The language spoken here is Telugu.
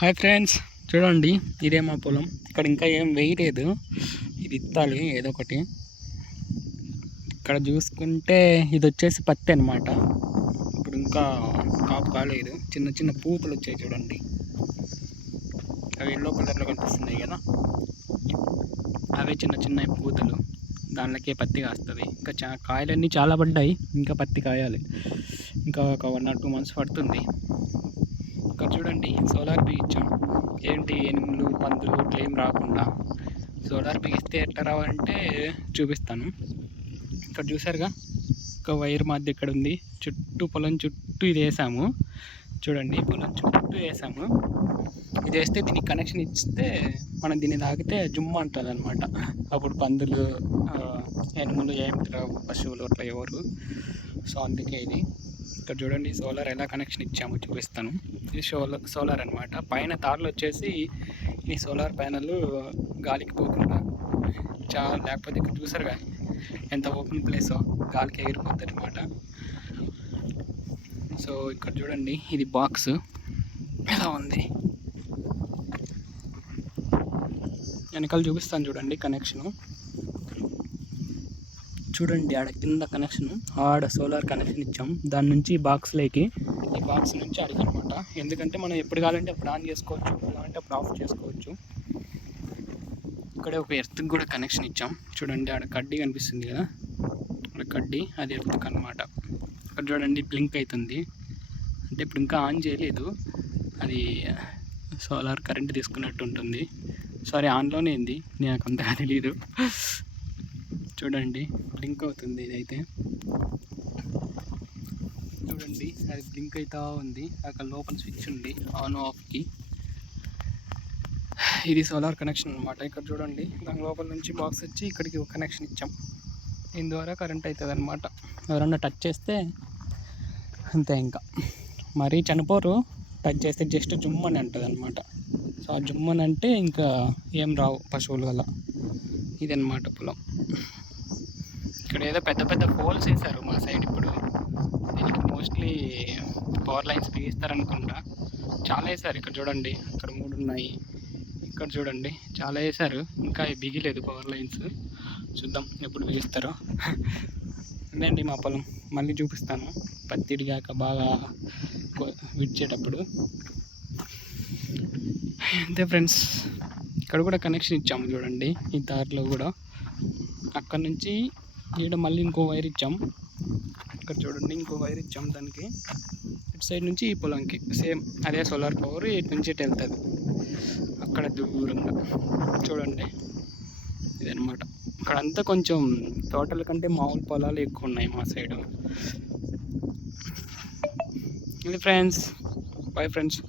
హాయ్ ఫ్రెండ్స్, చూడండి ఇదే మా పొలం. ఇక్కడ ఇంకా ఏం వేయలేదు, ఇది ఇత్తాలి ఏదో ఒకటి. ఇక్కడ చూసుకుంటే ఇది వచ్చేసి పత్తి అనమాట. ఇప్పుడు ఇంకా కాపు కాలేదు, చిన్న చిన్న పూతలు వచ్చాయి చూడండి. అవి ఎల్లో కలర్లో కనిపిస్తున్నాయి కదా, అవే చిన్న చిన్న పూతలు. దానిలోకే పత్తి కాస్తుంది. ఇంకా కాయలన్నీ చాలా పడ్డాయి, ఇంకా పత్తి కాయాలి. ఇంకా ఒక 1 or 2 months పడుతుంది. ఇక్కడ చూడండి సోలార్ బిగించాం. ఏంటి ఎనుములు పందులు ఇట్లా ఏం రాకుండా. సోలార్ బిగిస్తే ఎట్లా రావాలంటే చూపిస్తాను. ఇక్కడ చూసారుగా, ఒక వైర్ మధ్య ఇక్కడ ఉంది. పొలం చుట్టూ ఇది వేసాము చూడండి. పొలం చుట్టూ వేసాము. ఇది వేస్తే దీనికి కనెక్షన్ ఇస్తే మనం దీన్ని తాగితే జుమ్మ అంటుంది అనమాట. అప్పుడు పందులు ఎనుములు ఏం రావు, పశువులు అట్లా ఎవరు. సో అందుకే ఇది. ఇక్కడ చూడండి సోలార్ ఎలా కనెక్షన్ ఇచ్చామో చూపిస్తాను. ఇది సోలార్ అనమాట. పైన తార్లు వచ్చేసి ఈ సోలార్ ప్యానెల్ గాలికి పోకుండా లేకపోతే ఇక్కడ చూసారుగా ఎంత ఓపెన్ ప్లేసో, గాలికి ఎగిరిపోతుంది అనమాట. సో ఇక్కడ చూడండి ఇది బాక్స్ ఎలా ఉంది. వెనకాల చూపిస్తాను చూడండి కనెక్షను. చూడండి ఆడ కింద కనెక్షన్, ఆడ సోలార్ కనెక్షన్ ఇచ్చాం. దాని నుంచి బాక్స్లోకి, ఈ బాక్స్ నుంచి ఆడికి అనమాట. ఎందుకంటే మనం ఎప్పుడు కావాలంటే అప్పుడు ఆన్ చేసుకోవచ్చు, కావాలంటే అప్పుడు ఆఫ్ చేసుకోవచ్చు. ఇక్కడే ఒక ఎర్త్కి కూడా కనెక్షన్ ఇచ్చాం చూడండి. ఆడ కడ్డీ కనిపిస్తుంది కదా, ఆడ కడ్డీ, అది ఎర్త్కి అనమాట. ఇక్కడ చూడండి బ్లింక్ అవుతుంది, అంటే ఇప్పుడు ఇంకా ఆన్ చేయలేదు. అది సోలార్ కరెంట్ తీసుకున్నట్టు ఉంటుంది. సారీ, ఆన్లోనే ఉంది, నాకు అంతగా తెలీదు. చూడండి బ్లింక్ అవుతుంది. ఇదైతే చూడండి అది బ్లింక్ అవుతా ఉంది. అక్కడ లోపల స్విచ్ ఉంది ఆన్ ఆఫ్కి. ఇది సోలార్ కనెక్షన్ అనమాట. ఇక్కడ చూడండి దాని లోపల నుంచి బాక్స్ వచ్చి ఇక్కడికి ఒక కనెక్షన్ ఇచ్చాం. దీని ద్వారా కరెంట్ అవుతుంది అనమాట. ఎవరన్నా టచ్ చేస్తే అంతే, ఇంకా మరీ చనిపోరు. టచ్ చేస్తే జస్ట్ జుమ్మని అంటుంది అనమాట. సో ఆ జుమ్మని అంటే ఇంకా ఏం రావు పశువులు వల్ల. ఇదన్నమాట పొలం. ఇక్కడ ఏదో పెద్ద పెద్ద పోల్స్ వేశారు మా సైడ్. ఇప్పుడు దీనికి మోస్ట్లీ పవర్ లైన్స్ బిగిస్తారనుకుంటా. చాలా వేశారు. ఇక్కడ చూడండి, ఇక్కడ 3 ఉన్నాయి. ఇక్కడ చూడండి చాలా వేశారు, ఇంకా బిగిలేదు పవర్ లైన్స్. చూద్దాం ఎప్పుడు బిగిస్తారో. ఇదండి మా పొలం. మళ్ళీ చూపిస్తాను పత్తిడిగాక బాగా విడిచేటప్పుడు. అంతే ఫ్రెండ్స్. ఇక్కడ కూడా కనెక్షన్ ఇచ్చాము చూడండి, ఈ దారిలో కూడా. అక్కడ నుంచి ఈడ మళ్ళీ ఇంకో వైర్ ఇచ్చాం. ఇక్కడ చూడండి ఇంకో వైర్ ఇచ్చాం దానికి. ఇటు సైడ్ నుంచి ఈ పొలంకి సేమ్ అదే సోలార్ పవర్ ఇటు నుంచి ఇటు వెళ్తుంది అక్కడ దూరంగా. చూడండి ఇదనమాట. ఇక్కడంతా కొంచెం తోటల కంటే మామూలు పొలాలు ఎక్కువ ఉన్నాయి మా సైడు. ఇది ఫ్రెండ్స్, బాయ్ ఫ్రెండ్స్.